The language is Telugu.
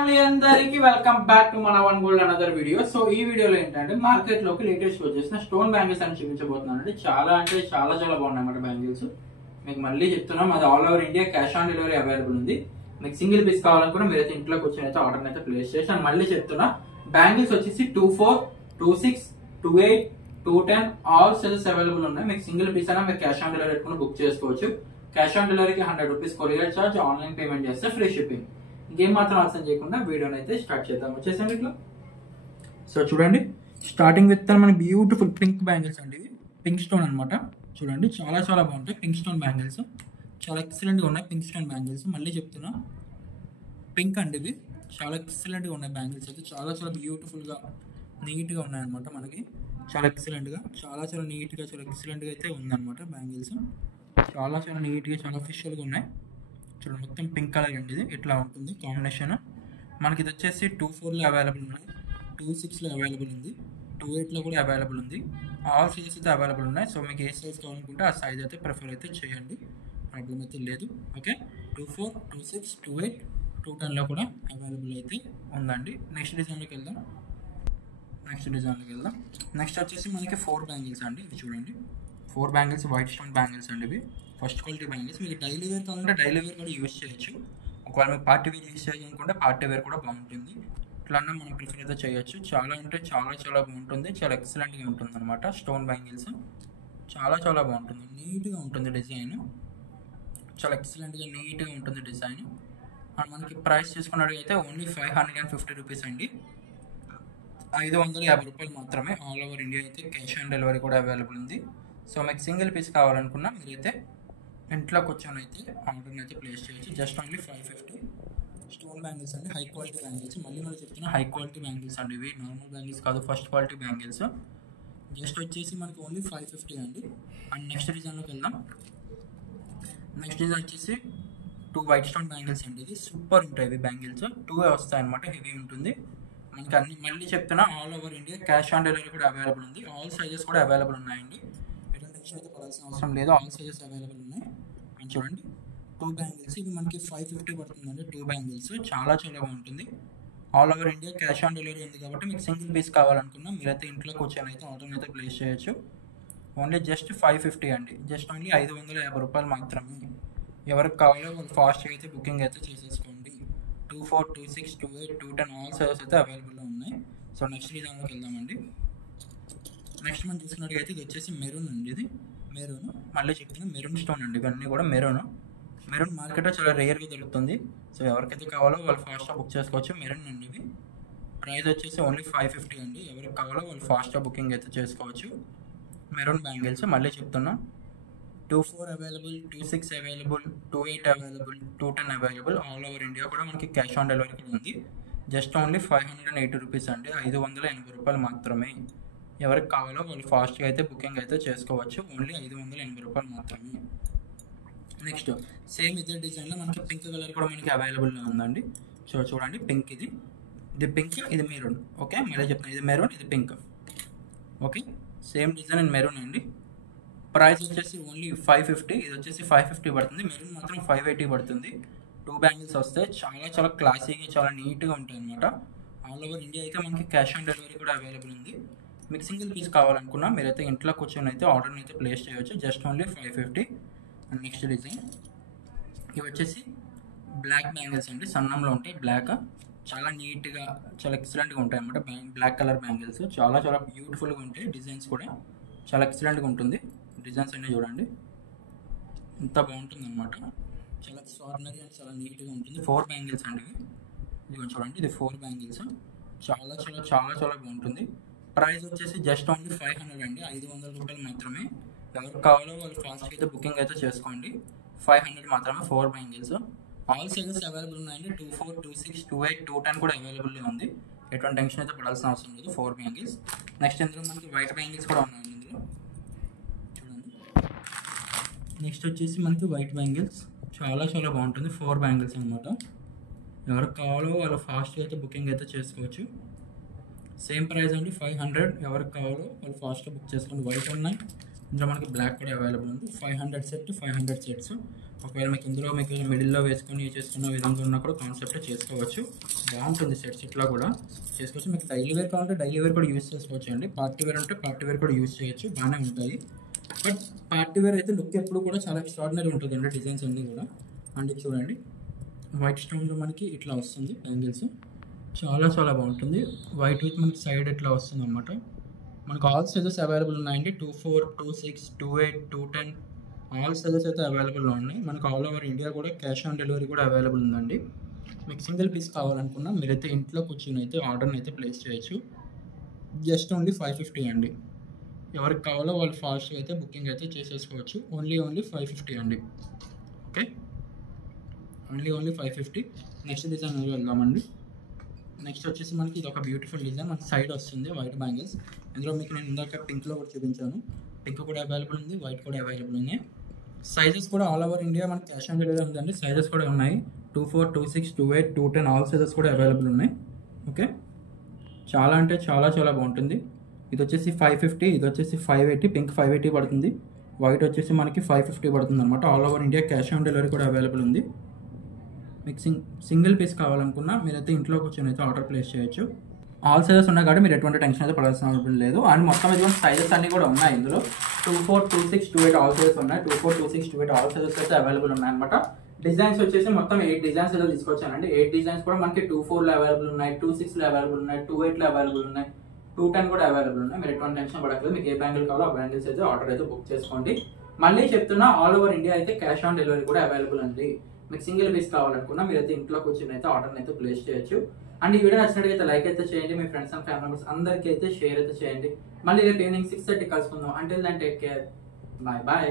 అందరికి వెల్కమ్ బ్యాక్ టు మన one gold another video. So ఈ వీడియోలో ఏంటంటే మార్కెట్ లోకి లేటెస్ట్ వచ్చేసిన స్టోన్ బ్యాంగిల్స్ అని చూపించబోతున్నాను. అంటే చాలా బాగున్నాయి అన్నమాట బ్యాంగిల్స్. మీకు మళ్ళీ చెప్తున్నాం, అది all over India cash on delivery available ఉంది. మీకు సింగిల్ పీస్ కావాలనుకున్నా మీరైతే ఇంట్లోకి వచ్చి అయితే ఆర్డర్ అయితే ప్లేస్ చేసి, అని మళ్ళీ చెప్తున్నా బ్యాంగిల్స్ వచ్చేసి 24, 26, 28, 210 ఆల్ సైజెస్ అవైలబుల్ ఉన్నాయి. మీకు సింగిల్ పీస్ అయినా మీరు క్యాష్ ఆన్ డెలివరీ పెట్టుకుని బుక్ చేసుకోవచ్చు. క్యాష్ ఆన్ డెలివరీకి 100 rupees courier charge, online payment చేస్తే ఫ్రీ షిప్పింగ్. ఇంకేం మాత్రం ఆలస్యం చేయకుండా వీడియోని అయితే స్టార్ట్ చేద్దాం. వచ్చేసండి ఇట్లా. సో చూడండి, స్టార్టింగ్ విత్ మన బ్యూటిఫుల్ పింక్ బ్యాంగిల్స్ అండి. ఇవి పింక్ స్టోన్ అనమాట. చూడండి, చాలా బాగుంటాయి పింక్ స్టోన్ బ్యాంగిల్స్. చాలా ఎక్సలెంట్గా ఉన్నాయి పింక్ స్టోన్ బ్యాంగిల్స్. మళ్ళీ చెప్తున్నా, పింక్ అండి. ఇవి చాలా ఎక్సలెంట్గా ఉన్నాయి బ్యాంగిల్స్ అయితే. చాలా బ్యూటిఫుల్గా నీట్గా ఉన్నాయన్నమాట. మనకి చాలా ఎక్సలెంట్గా చాలా నీట్గా చాలా ఎక్సలెంట్గా అయితే ఉందన్నమాట బ్యాంగిల్స్. చాలా నీట్గా చాలా అఫిషియల్గా ఉన్నాయి. చూడండి, మొత్తం పింక్ కలర్ అండి. ఇది ఇట్లా ఉంటుంది కాంబినేషన్. మనకి ఇది వచ్చేసి 24లో అవైలబుల్ ఉన్నాయి, 26లో అవైలబుల్ ఉంది, 28లో కూడా అవైలబుల్ ఉంది. ఆల్ సైజెస్ అయితే అవైలబుల్ ఉన్నాయి. సో మీకు ఏ సైజ్ కావాలనుకుంటే ఆ సైజ్ అయితే ప్రిఫర్ అయితే చేయండి, ప్రాబ్లం అయితే లేదు. ఓకే, 24, 26, 28, 210లో కూడా అవైలబుల్ అయితే ఉందండి. నెక్స్ట్ డిజైన్లోకి వెళ్దాం. నెక్స్ట్ వచ్చేసి మనకి 4 బ్యాంగిల్స్ అండి. ఇది చూడండి, 4 బ్యాంగిల్స్ వైట్ స్టోన్ బ్యాంగిల్స్ అండి. ఇవి ఫస్ట్ క్వాలిటీ బ్యాంగిల్స్. మీకు డైలీ వేర్ కావాలంటే డైలీ వేర్ కూడా యూజ్ చేయొచ్చు. ఒకవేళ మీకు పార్టీ వేర్ యూజ్ చేయాలనుకుంటే పార్టీ వేర్ కూడా బాగుంటుంది. ఇట్లన్నా మనం ప్రిఫర్ అయితే చేయొచ్చు. చాలా అంటే చాలా బాగుంటుంది. చాలా ఎక్సలెంట్గా ఉంటుంది అనమాట. స్టోన్ బ్యాంగిల్స్ చాలా బాగుంటుంది. నీట్గా ఉంటుంది డిజైన్. చాలా ఎక్సలెంట్గా నీట్గా ఉంటుంది డిజైన్. మనకి ప్రైస్ చూసుకున్నట్టయితే ఓన్లీ 550 రూపీస్ అండి. 550 రూపాయలు మాత్రమే. ఆల్ ఓవర్ ఇండియా అయితే క్యాష్ ఆన్ డెలివరీ కూడా అవైలబుల్ ఉంది. సో మీకు సింగిల్ పీస్ కావాలనుకున్నా మీరైతే ఇంట్లోకి కూర్చొని అయితే ఆర్డర్ని అయితే ప్లేస్ చేయొచ్చు. Just only 550. స్టోన్ బ్యాంగిల్స్ అండి, హై క్వాలిటీ బ్యాంగిల్స్. మళ్ళీ చెప్తున్నా, హై క్వాలిటీ బ్యాంగిల్స్ అండి. ఇవి నార్మల్ బ్యాంగిల్స్ కాదు, ఫస్ట్ క్వాలిటీ బ్యాంగిల్స్. జస్ట్ వచ్చేసి మనకి ఓన్లీ 550 అండి. అండ్ నెక్స్ట్ డిజైన్లోకి వెళ్దాం. నెక్స్ట్ డిజైన్ వచ్చేసి 2 వైట్ స్టోన్ బ్యాంగిల్స్ అండి. ఇది సూపర్ ఉంటాయి ఇవి బ్యాంగిల్స్. 2 వస్తాయి అనమాట. హెవీ ఉంటుంది మనకి అన్ని. మళ్ళీ చెప్తున్నా, all over India cash on delivery కూడా అవైలబుల్ ఉంది. ఆల్ సైజెస్ కూడా అవైలబుల్ ఉన్నాయండి. ఎటువంటి టెన్షన్ అయితే పడాల్సిన అవసరం లేదు. ఆల్ సైజెస్ అవైలబుల్ ఉన్నాయి. అండ్ చూడండి, 2 బ్యాంగిల్స్. ఇవి మనకి 550 పడుతుందండి. 2 బ్యాంగిల్స్ చాలా బాగుంటుంది. All over India cash on delivery ఉంది కాబట్టి మీకు సింగిల్ పీస్ కావాలనుకున్నా మీరైతే ఇంట్లో కూర్చొని అయితే ఆర్డర్ అయితే ప్లేస్ చేయొచ్చు. ఓన్లీ జస్ట్ 550 అండి. జస్ట్ ఓన్లీ 550 రూపాయలు మాత్రమే. ఎవరికి కావాలో వాళ్ళు ఫాస్ట్గా అయితే బుకింగ్ అయితే చేసేసుకోండి. 24, 26, 28, 210 ఆల్ సైజెస్ అయితే అవైలబుల్లో ఉన్నాయి. సో నెక్స్ట్ డిజైన్లోకి వెళ్దామండి. నెక్స్ట్ మనం చూసుకున్నట్టుగా ఇది వచ్చేసి మెరూన్ అండి. ఇది మెరూన్. మళ్ళీ చెప్తున్నా, మెరూన్ స్టోన్ అండి. ఇవన్నీ కూడా మెరూన్ మార్కెట్లో చాలా రేర్గా దొరుకుతుంది. సో ఎవరికైతే కావాలో వాళ్ళు ఫాస్ట్గా బుక్ చేసుకోవచ్చు. మెరూన్ అండి. ఇవి ప్రైస్ వచ్చేసి ఓన్లీ 550 అండి. ఎవరికి కావాలో వాళ్ళు ఫాస్ట్గా బుకింగ్ అయితే చేసుకోవచ్చు. Maroon bangles. మళ్ళీ చెప్తున్నా, 24 available, 26 available, 28 available, 210 available. All over India కూడా మనకి క్యాష్ ఆన్ డెలివరీ కూడా ఉంది. జస్ట్ ఓన్లీ 580 రూపీస్ అండి. 580 రూపాయలు మాత్రమే. ఎవరికి కావాలో వాళ్ళు ఫాస్ట్గా అయితే బుకింగ్ అయితే చేసుకోవచ్చు. ఓన్లీ 580 రూపాయలు మాత్రమే. నెక్స్ట్ సేమ్ ఇదే డిజైన్లో మనకి పింక్ కలర్ కూడా మనకి అవైలబుల్లో ఉందండి. సో చూడండి, పింక్. ఇది పింక్, ఇది మెరూన్. ఓకే, మళ్ళీ చెప్తాను, ఇది మెరూన్, ఇది pink. Okay, same design and maroon అండి. ప్రైస్ వచ్చేసి ఓన్లీ 550. ఇది వచ్చేసి 550 పడుతుంది. మెరూన్ మాత్రం 580 పడుతుంది. 2 బ్యాంగిల్స్ వస్తాయి. చాలా క్లాసీగా చాలా నీట్గా ఉంటాయి అనమాట. ఆల్ ఓవర్ ఇండియా అయితే మనకి క్యాష్ ఆన్ డెలివరీ కూడా అవైలబుల్ ఉంది. మీకు సింగిల్ పీస్ కావాలనుకున్నా మీరైతే ఇంట్లో కూర్చొని అయితే ఆర్డర్ని అయితే ప్లేస్ చేయవచ్చు. Just only 550. And next design, ఇవి వచ్చేసి బ్లాక్ బ్యాంగిల్స్ అండి. సన్నంలో ఉంటాయి బ్లాక్. చాలా నీట్గా చాలా ఎక్సలెంట్గా ఉంటాయి అన్నమాట. బ్లాక్ కలర్ బ్యాంగిల్స్ చాలా బ్యూటిఫుల్గా ఉంటాయి. డిజైన్స్ కూడా చాలా ఎక్సలెంట్గా ఉంటుంది. డిజైన్స్ అన్నీ చూడండి, ఇంత బాగుంటుంది అనమాట. చాలా ఎక్స్ట్రాడినరీ అండ్ చాలా నీట్గా ఉంటుంది. 4 బ్యాంగిల్స్ అండి. ఇవి చూడండి, ఇది 4 బ్యాంగిల్స్. చాలా బాగుంటుంది. ప్రైస్ వచ్చేసి జస్ట్ ఓన్లీ 500 అండి. 500 రూపాయలు మాత్రమే. ఎవరికి కావాలో వాళ్ళు ఫాస్ట్గా అయితే బుకింగ్ అయితే చేసుకోండి. 500 మాత్రమే. 4 బ్యాంగిల్స్. ఆల్ సైజెస్ అవైలబుల్ ఉన్నాయండి. 24, 26, 28, 210 కూడా అవైలబుల్గా ఉంది. ఎటువంటి టెన్షన్ అయితే పడాల్సిన అవసరం లేదు. 4 బ్యాంగిల్స్. నెక్స్ట్ ఇందులో మనకి వైట్ బ్యాంగిల్స్ కూడా ఉన్నాయండి. ఇందులో చూడండి, నెక్స్ట్ వచ్చేసి మనకి వైట్ బ్యాంగిల్స్. చాలా బాగుంటుంది. 4 బ్యాంగిల్స్ అనమాట. ఎవరికి కావాలో వాళ్ళు ఫాస్ట్గా అయితే బుకింగ్ అయితే చేసుకోవచ్చు. సేమ్ ప్రైస్ అండి, 500. ఎవరికి కావాలో వాళ్ళు ఫాస్ట్గా బుక్ చేసుకోండి. వైట్ ఉన్నాయి, ఇందులో మనకి బ్లాక్ కూడా అవైలబుల్ ఉంది. 500 సెట్ 500 సెట్స్. ఒకవేళ మీకు ఇందులో మీకు మిడిల్లో వేసుకొని చేసుకున్న విధంగా ఉన్నా కూడా కాన్సెప్ట్ చేసుకోవచ్చు. బాగుంటుంది సెట్స్ ఇట్లా కూడా చేసుకోవచ్చు. మీకు డైలీ వేర్ కావాలంటే డైలీ వేర్ కూడా యూస్ చేసుకోవచ్చు అండి. పార్టీ వేర్ అంటే పార్టీ వేర్ కూడా యూస్ చేయొచ్చు, బాగానే ఉంటాయి. బట్ పార్టీ వేర్ అయితే లుక్ ఎప్పుడు కూడా చాలా ఎక్స్ట్రాడినరీ ఉంటుంది అండి, డిజైన్స్ అన్నీ కూడా. అండ్ చూడండి వైట్ స్టోన్లో మనకి ఇట్లా వస్తుంది బ్యాంగిల్స్, చాలా చాలా బాగుంటుంది. వైట్ విత్ మనకి సైడ్ ఇట్లా వస్తుంది అనమాట. మనకు ఆల్ సైజెస్ అవైలబుల్ ఉన్నాయండి. 24, 26, 28, 210 ఆల్ సైజెస్ అయితే అవైలబుల్లో ఉన్నాయి. మనకు ఆల్ ఓవర్ ఇండియా కూడా క్యాష్ ఆన్ డెలివరీ కూడా అవైలబుల్ ఉందండి. మీకు సింగిల్ పీస్ కావాలనుకున్నా మీరైతే ఇంట్లో కూర్చొని అయితే ఆర్డర్ని అయితే ప్లేస్ చేయొచ్చు. జస్ట్ ఓన్లీ 550 అండి. ఎవరికి కావాలో వాళ్ళు ఫాస్ట్గా అయితే బుకింగ్ అయితే చేసేసుకోవచ్చు. ఓన్లీ 550 అండి. Okay, only 550. నెక్స్ట్ డిజైన్ వెళ్దామండి. నెక్స్ట్ వచ్చేసి మనకి ఇది ఒక బ్యూటిఫుల్ డిజైన్, మనకి సైడ్ వస్తుంది వైట్ బ్యాంగిల్స్. ఇందులో మీకు నేను ఇందాక పింక్లో కూడా చూపించాను. పింక్ కూడా అవైలబుల్ ఉంది, వైట్ కూడా అవైలబుల్ ఉన్నాయి. సైజెస్ కూడా ఆల్ ఓవర్ ఇండియా మనకి క్యాష్ ఆన్ డెలివరీ ఉందండి. సైజెస్ కూడా ఉన్నాయి. 24, 26, 28, 210 ఆల్ సైజెస్ కూడా అవైలబుల్ ఉన్నాయి. ఓకే, చాలా అంటే చాలా చాలా బాగుంటుంది. ఇది వచ్చేసి 550, ఇది వచ్చేసి 580. పింక్ 580 పడుతుంది, వైట్ వచ్చేసి మనకి 550 పడుతుంది అనమాట. All over India cash on delivery కూడా అవైలబుల్ ఉంది. మీకు సింగిల్ పీస్ కావాలనుకున్నా మీరైతే ఇంట్లో కూర్చొని అయితే ఆర్డర్ ప్లేస్ చేయొచ్చు. ఆల్ సైజెస్ ఉన్నాయి కాబట్టి మీరు ఎటువంటి టెన్షన్ అయితే పడాల్సిన అవసరం లేదు. అండ్ మొత్తం ఇదిగో సైజెస్ అన్నీ కూడా ఉన్నాయి ఇందులో. 24, 26, 28 ఆల్ సైజెస్ ఉన్నాయి. 24, 26, 28 ఆల్ సైజెస్ అయితే అవైలబుల్ ఉన్నాయి అనమాట. డిజైన్స్ వచ్చేసి మొత్తం 8 డిజైన్స్ అయితే తీసుకొచ్చానండి. 8 డిజైన్స్ కూడా మనకి 24లో అవైలబుల్ ఉన్నాయి, 26లో అవైలబుల్ ఉన్నాయి, 28లో అవైలబుల్ ఉన్నాయి, 210 కూడా అవైలబుల్ ఉన్నాయి. మీరు ఎటువంటి టెన్షన్ పడక్కలేదు. మీకు ఏ బ్యాంగిల్ కావాలో ఆ బ్యాంగిల్స్ అయితే ఆర్డర్ అయితే బుక్ చేసుకోండి. మళ్ళీ చెప్తున్నా, ఆల్ ఓవర్ ఇండియా అయితే క్యాష్ ఆన్ డెలివరీ కూడా అవైలబుల్ అండి. మీకు సింగిల్ పీస్ కావాలనుకున్నా మీరైతే ఇంట్లో కూర్చొని అయితే ఆర్డర్ని అయితే ప్లేస్ చేయొచ్చు. అండ్ ఈ వీడియో నచ్చినట్లయితే లైక్ అయితే చేయండి, మీ ఫ్రెండ్స్ అండ్ ఫ్యామిలీ మెంబర్స్ అందరికీ అయితే షేర్ అయితే చేయండి. మళ్ళీ రేపు ఈవినింగ్ 6:30 కలుసుకుందాం. Until then take care, bye bye.